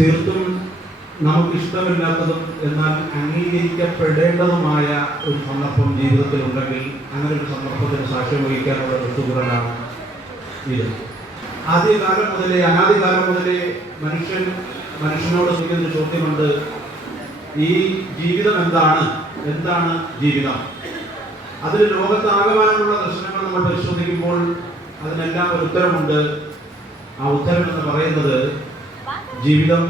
തീർത്തും നമുക്കിഷ്ടമില്ലാത്തതും എന്നാൽ അംഗീകരിക്കപ്പെടേണ്ടതുമായ ഒരു സന്ദർഭം ജീവിതത്തിൽ ഉണ്ടെങ്കിൽ അങ്ങനെ ഒരു സന്ദർഭത്തിന് സാക്ഷ്യം വഹിക്കാനുള്ള ഋതുകുറലാണ് ഇത്. ആദ്യകാലം മുതലേ അനാദികാലം മുതലേ മനുഷ്യനോട് ചോദിക്കുന്ന ചോദ്യമുണ്ട്, ഈ ജീവിതം എന്താണ് ജീവിതം? അതിൽ ലോകത്താകമാനമുള്ള ദർശനങ്ങൾ നമ്മൾ പരിശോധിക്കുമ്പോൾ അതിനെല്ലാം ഒരു ഉത്തരമുണ്ട്. ആ ഉത്തരം എന്ന് പറയുന്നത് ജീവിതം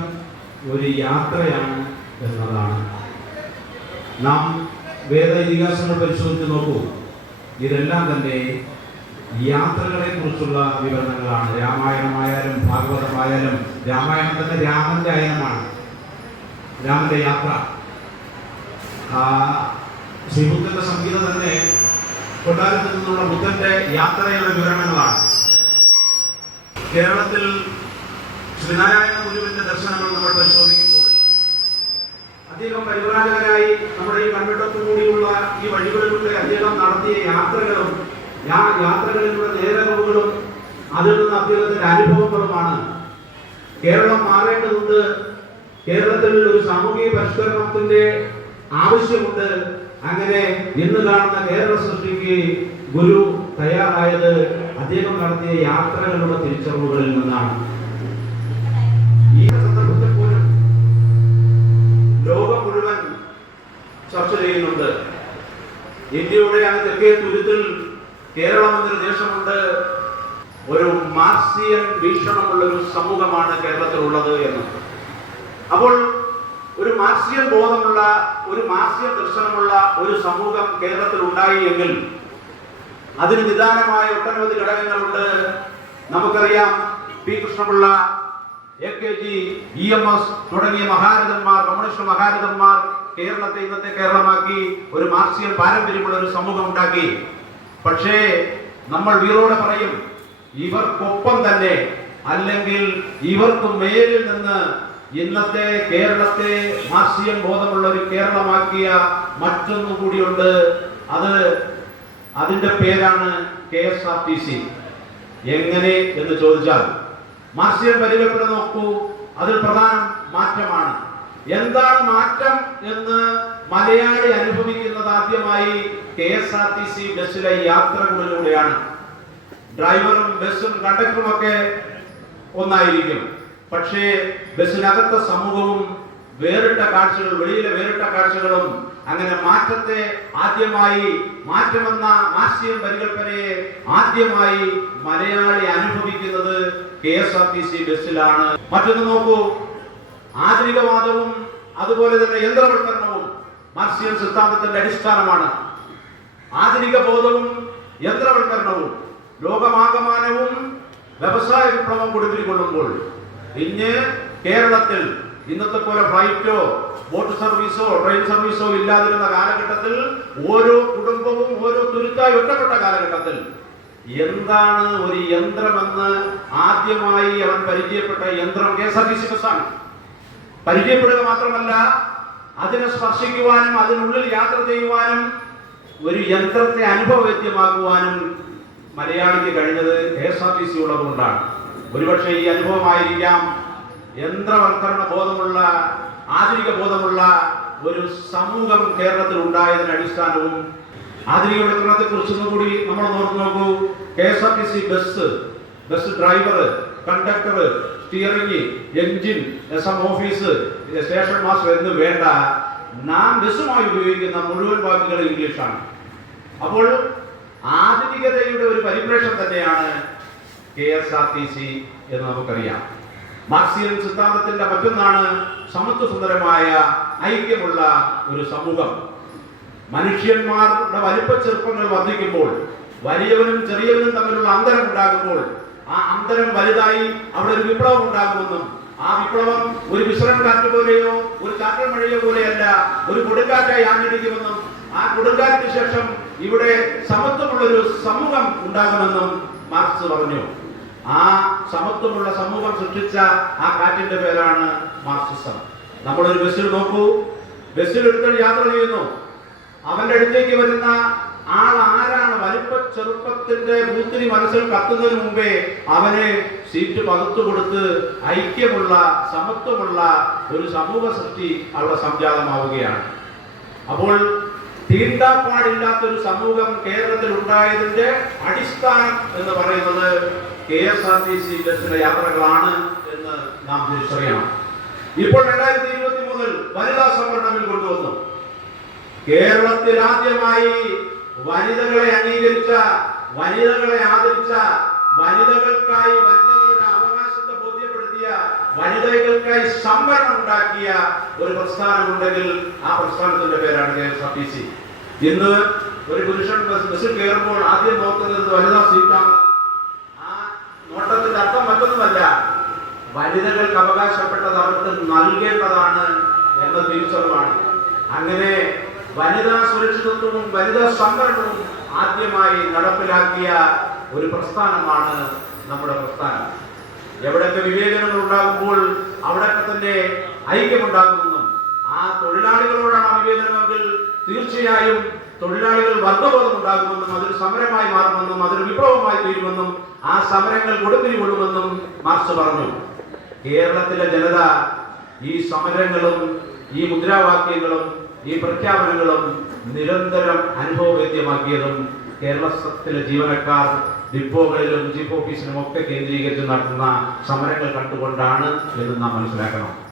ഒരു യാത്രയാണ് എന്നതാണ്. നാം വേദ ഇതിഹാസങ്ങൾ പരിശോധിച്ച് നോക്കൂ, ഇതെല്ലാം തന്നെ യാത്രകളെ കുറിച്ചുള്ള വിവരണങ്ങളാണ്. രാമായണമായാലും ഭാഗവതമായാലും, രാമായണം തന്നെ രാമന്റെ അയനമാണ്, രാമന്റെ യാത്ര. ശ്രീബുദ്ധന്റെ സംഗീത തന്നെ കൊട്ടാരത്തിൽ നിന്നുള്ള ബുദ്ധന്റെ യാത്രയുടെ വിവരണങ്ങളാണ്. കേരളത്തിൽ ശ്രീനാരായണ ഗുരുവിന്റെ ദർശനങ്ങൾ നമ്മൾ പരിശോധിക്കുമ്പോൾ അദ്ദേഹം പരിവ്രാജകനായി നമ്മുടെ ഈ കൺവെട്ടത്തുകൂടിയുള്ള ഈ വഴികളിലൂടെ അദ്ദേഹം നടത്തിയ യാത്രകളിലൂടെ നേരറിവുകളും അതിൽ നിന്ന് അദ്ദേഹത്തിന്റെ അനുഭവങ്ങളുമാണ്. കേരളം മാറേണ്ടതുണ്ട്, കേരളത്തിൽ ഒരു സാമൂഹിക പരിഷ്കരണത്തിന്റെ ആവശ്യമുണ്ട്. അങ്ങനെ ഇന്ന് കാണുന്ന കേരള സൃഷ്ടിക്ക് ഗുരു തയ്യാറായത് അദ്ദേഹം നടത്തിയ യാത്രകളുടെ തിരിച്ചറിവുകളിൽ നിന്നാണ്. ഈ സന്ദർഭത്തിൽ പോലും ലോകം മുഴുവൻ ചർച്ച ചെയ്യുന്നുണ്ട്. ഇന്ത്യയുടെ അങ്ങ് തെക്കേ തുരുത്തിൽ കേരളം എന്നൊരു ദേശമുണ്ട്. ഒരു മാർക്സിയൻ വീക്ഷണമുള്ള ഒരു സമൂഹമാണ് കേരളത്തിലുള്ളത് എന്ന്. അപ്പോൾ ഒരു മാർക്സിയൻ ബോധമുള്ള, ഒരു മാർക്സിയൻ ദർശനമുള്ള ഒരു സമൂഹം കേരളത്തിൽ ഉണ്ടായി എങ്കിൽ അതിന് നിദാനമായ ഒട്ടനവധി ഘടകങ്ങളുണ്ട്. നമുക്കറിയാം, പി കൃഷ്ണപിള്ള, AKG, EMS തുടങ്ങിയ മഹാരഥന്മാർ, കമ്മ്യൂണിസ്റ്റ് മഹാരഥന്മാർ കേരളത്തെ ഇന്നത്തെ കേരളമാക്കി ഒരു മാർക്സിയൻ പാരമ്പര്യമുള്ള ഒരു സമൂഹം ഉണ്ടാക്കി. പക്ഷേ നമ്മൾ വീറോടെ പറയും, ഇവർക്കൊപ്പം തന്നെ അല്ലെങ്കിൽ ഇവർക്ക് മേലിൽ നിന്ന് ഇന്നത്തെ കേരളത്തെ മാർക്സിയൻ ബോധമുള്ള ഒരു കേരളമാക്കിയ മറ്റൊന്നു കൂടിയുണ്ട്. അതിന്റെ പേരാണ് KSRTC. എങ്ങനെ എന്ന് ചോദിച്ചാൽ മാർക്സിയൻ പരികല്പന നോക്കൂ, അതിൽ പ്രധാനം മാറ്റമാണ്. എന്താണ് മാറ്റം എന്ന് മലയാളി അനുഭവിക്കുന്നത് ആദ്യമായി KSRTC ബസ്സിലെ യാത്രകളിലൂടെയാണ്. ഡ്രൈവറും ബസ്സും കണ്ടക്ടറും ഒക്കെ ഒന്നായിരിക്കും, പക്ഷേ ബസ്സിനകത്തെ സമൂഹവും വേറിട്ട കാഴ്ചകൾ, വെളിയിലെ വേറിട്ട കാഴ്ചകളും. അങ്ങനെ മാറ്റത്തെ ആദ്യമായി, മാറ്റമെന്ന മാർക്സിയൻ പരികല്പനയെ ആദ്യമായി മലയാളി അനുഭവിക്കുന്നത് KSRTC ബസ്സിലാണ്. മറ്റൊന്ന് നോക്കൂ, ആധുനികവാദവും അതുപോലെ തന്നെ യന്ത്രവൽക്കരണവും മാർക്സിയൻ സിദ്ധാന്തത്തിന്റെ അടിസ്ഥാനമാണ്. ആധുനിക ബോധവും യന്ത്രവൽക്കരണവും ലോകമാകമാനവും വ്യവസായ വിപ്ലവം കൊടുത്തിക്കൊള്ളുമ്പോൾ ഇന്ന് കേരളത്തിൽ ഇന്നത്തെ പോലെ ഫ്ലൈറ്റോ ബോട്ട് സർവീസോ ട്രെയിൻ സർവീസോ ഇല്ലാതിരുന്ന കാലഘട്ടത്തിൽ, ഓരോ കുടുംബവും ഓരോ തുരുത്തായി ഒറ്റപ്പെട്ട കാലഘട്ടത്തിൽ എന്താണ് ഒരു യന്ത്രമെന്ന് ആദ്യമായി അവൻ പരിചയപ്പെട്ട യന്ത്രം KSRTC ബസ്സാണ്. പരിചയപ്പെടുക മാത്രമല്ല, അതിനെ സ്പർശിക്കുവാനും അതിനുള്ളിൽ യാത്ര ചെയ്യുവാനും ഒരു യന്ത്രത്തെ അനുഭവവേദ്യമാക്കുവാനും മലയാളിക്ക് കഴിഞ്ഞത് KSRTC ഉള്ളതുകൊണ്ടാണ്. ഒരുപക്ഷെ ഈ അനുഭവമായിരിക്കാം യന്ത്രവൽക്കരണ ബോധമുള്ള, ആധുനിക ബോധമുള്ള ഒരു സമൂഹം കേരളത്തിൽ ഉണ്ടായതിന് അടിസ്ഥാനവും. ആധുനികവൽക്കരണത്തെ കുറിച്ചൊന്നും കൂടി നമ്മൾ നോക്കൂ. KSRTC bus driver, conductor, steering, engine, SM office, station master എന്ന് വേണ്ട, നാം ബസ്സുമായി ഉപയോഗിക്കുന്ന മുഴുവൻ വാക്കുകൾ ഇംഗ്ലീഷാണ്. അപ്പോൾ ആധുനികതയുടെ ഒരു പരിപ്രേക്ഷം തന്നെയാണ് KSRTC എന്ന് നമുക്കറിയാം. മാർക്സിയൻ സിദ്ധാന്തത്തിന്റെ മറ്റൊന്നാണ് സമത്വസുന്ദരമായ ഐക്യമുള്ള ഒരു സമൂഹം. മനുഷ്യന്മാരുടെ വലിപ്പ ചെറുപ്പങ്ങൾ വർദ്ധിക്കുമ്പോൾ, വലിയവനും ചെറിയവനും തമ്മിലുള്ള അന്തരം ഉണ്ടാകുമ്പോൾ, ആ അന്തരം വലുതായി അവിടെ ഒരു വിപ്ലവം ഉണ്ടാകുമെന്നും, ആ വിപ്ലവം ഒരു വിശ്രമ കാറ്റ് പോലെയോ ഒരു ചാറ്റൽ മഴയോ പോലെയല്ല, ഒരു കൊടുങ്കാറ്റായി ആഞ്ഞടിക്കുമെന്നും, ആ കൊടുങ്കാറ്റിന് ശേഷം ഇവിടെ സമത്വമുള്ളൊരു സമൂഹം ഉണ്ടാകുമെന്നും മാർക്സ് പറഞ്ഞു. ആ സമത്വമുള്ള സമൂഹം സൃഷ്ടിച്ച ആ കാറ്റിന്റെ പേരാണ് മാർക്സിസം. നമ്മളൊരു ബസ്സിൽ നോക്കൂ, ബസ്സിൽ ഒരുത്തൻ യാത്ര ചെയ്യുന്നു, അവന്റെ അടുത്തേക്ക് വരുന്ന ആൾ ആരാണ് വലിപ്പ ചെറുപ്പത്തിന്റെ ബൂത്തിരി മനസ്സിൽ കത്തുന്നതിന് മുമ്പേ അവനെ സീറ്റ് പകുത്തു കൊടുത്ത് ഐക്യമുള്ള സമത്വമുള്ള ഒരു സമൂഹ സൃഷ്ടി അവിടെ സംജാതമാവുകയാണ്. അപ്പോൾ തീണ്ടാപ്പാടില്ലാത്ത ഒരു സമൂഹം കേരളത്തിൽ ഉണ്ടായതിന്റെ അടിസ്ഥാനം എന്ന് പറയുന്നത് KSRTC ബസ്സിലെ യാത്രകളാണ് എന്ന് നാം തിരിച്ചറിയണം. ഇപ്പോൾ 2023 വനിതാ സംവരണം കൊണ്ടുവന്നു. കേരളത്തിൽ ആദ്യമായി വനിതകളെ അംഗീകരിച്ച, വനിതകളെ ആദരിച്ച, വനിതകൾക്കായി വനിതകളുടെ അവകാശത്തെ ബോധ്യപ്പെടുത്തിയ, വനിതകൾക്കായി സംവരണം ഉണ്ടാക്കിയ ഒരു പ്രസ്ഥാനമുണ്ടെങ്കിൽ ആ പ്രസ്ഥാനത്തിന്റെ പേരാണ് KSRTC. ഇന്ന് ഒരു പുരുഷൻ ബസ്സിൽ കയറുമ്പോൾ ആദ്യം നോക്കുന്നത് വനിതാ സീറ്റാണ്. ആ നോട്ടത്തിന്റെ അർത്ഥം മറ്റൊന്നുമല്ല, വനിതകൾക്ക് അവകാശപ്പെട്ടത് അവർക്ക് നൽകേണ്ടതാണ് എന്ന തിരിച്ചറിവാണ്. അങ്ങനെ വനിതാ സുരക്ഷിതത്വവും വനിതാ സംവരണവും ആദ്യമായി നടപ്പിലാക്കിയ ഒരു പ്രസ്ഥാനമാണ് നമ്മുടെ പ്രസ്ഥാനം. എവിടെയൊക്കെ വിവേചനങ്ങൾ ഉണ്ടാകുമ്പോൾ അവിടെയൊക്കെ തന്നെ ഐക്യമുണ്ടാകുമെന്നും, ആ തൊഴിലാളികളോടാണ് വിവേചനമെങ്കിൽ തീർച്ചയായും തൊഴിലാളികൾ വർഗബോധം ഉണ്ടാകുമെന്നും, അതൊരു സമരമായി മാറുമെന്നും, അതൊരു വിപ്ലവമായി തീരുമെന്നും, ആ സമരങ്ങൾ കൊടുത്തിരി കൊള്ളുമെന്നും മാർക്സ് പറഞ്ഞു. കേരളത്തിലെ ജനത ഈ സമരങ്ങളും ഈ മുദ്രാവാക്യങ്ങളും ഈ പ്രഖ്യാപനങ്ങളും നിരന്തരം അനുഭവവേദ്യമാക്കിയതും കേരളത്തിലെ ജീവനക്കാർ ഡിപ്പോകളിലും ചീഫ് ഓഫീസിലും ഒക്കെ കേന്ദ്രീകരിച്ച് നടത്തുന്ന സമരങ്ങൾ കണ്ടുകൊണ്ടാണ് എന്ന് നാം മനസ്സിലാക്കണം.